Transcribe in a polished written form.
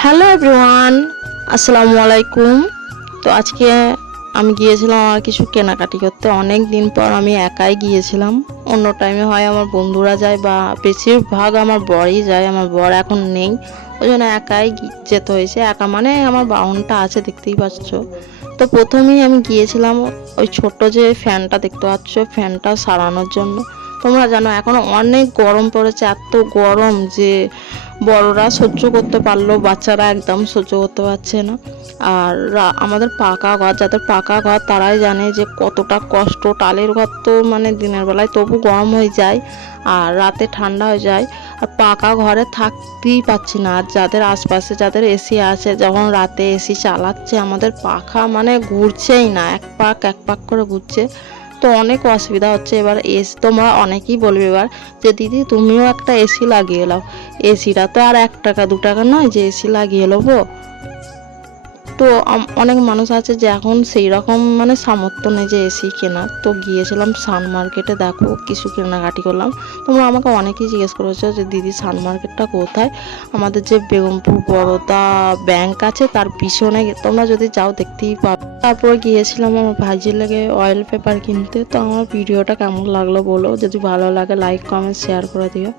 Hello everyone, আসসালামু আলাইকুম। তো আজকে আমি গিয়েছিলাম আমার কিছু কেনাকাটি করতে। অনেক দিন পর আমি একাই গিয়েছিলাম। অন্য টাইমে হয় আমার বন্ধুরা যায় বা বেশিরভাগ আমার বরই যায়। আমার বর এখন নেই, ওই জন্য একাই যেতে হয়েছে। একা মানে আমার বাহনটা আছে, দেখতেই পাচ্ছ। তো প্রথমেই আমি গিয়েছিলাম ওই ছোট যে ফ্যানটা দেখতে পাচ্ছ, ফ্যানটা সারানোর জন্য। তোমরা জানো এখন অনেক গরম পড়েছে, এত গরম যে বড়রা সহ্য করতে পারলেও বাচ্চারা একদম সহ্য করতে পারছে না। আর আমাদের পাকা ঘর, যাদের পাকা ঘর তারাই জানে যে কতটা কষ্ট। টালের ঘর তো মানে দিনের বেলায় তবু গরম হয়ে যায় আর রাতে ঠান্ডা হয়ে যায়। আর পাকা ঘরে থাকতেই পাচ্ছি না। আর যাদের আশপাশে যাদের এসি আছে, যখন রাতে এসি চালাচ্ছে আমাদের পাখা মানে ঘুরছেই না, এক পাক করে ঘুরছে। তো অনেক অসুবিধা হচ্ছে। এবার এসি তোমরা অনেকেই বলবে এবার যে দিদি তুমিও একটা এসি লাগিয়ে নাও। এসিটা তো আর 1 টাকা 2 টাকা নয় যে এসি লাগিয়ে নেবো। তো অনেক মানুষ আছে যে এখন সেই রকম মানে সামর্থ্য নেই যে এসি কেনার। তো গিয়েছিলাম সান মার্কেটে, দেখো কিছু কেনাকাটি করলাম। তোমরা আমাকে অনেকেই জিজ্ঞেস করেছো যে দিদি সান মার্কেটটা কোথায়। আমাদের যে বেগমপুর বড়দা ব্যাংক আছে তার পিছনে, তোমরা যদি যাও দেখতেই পাবে। তারপর গিয়েছিলাম আমার ভাইজির লেগে অয়েল পেপার কিনতে। তো আমার ভিডিওটা কেমন লাগলো বলো, যদি ভালো লাগে লাইক কমেন্ট শেয়ার করে দিও।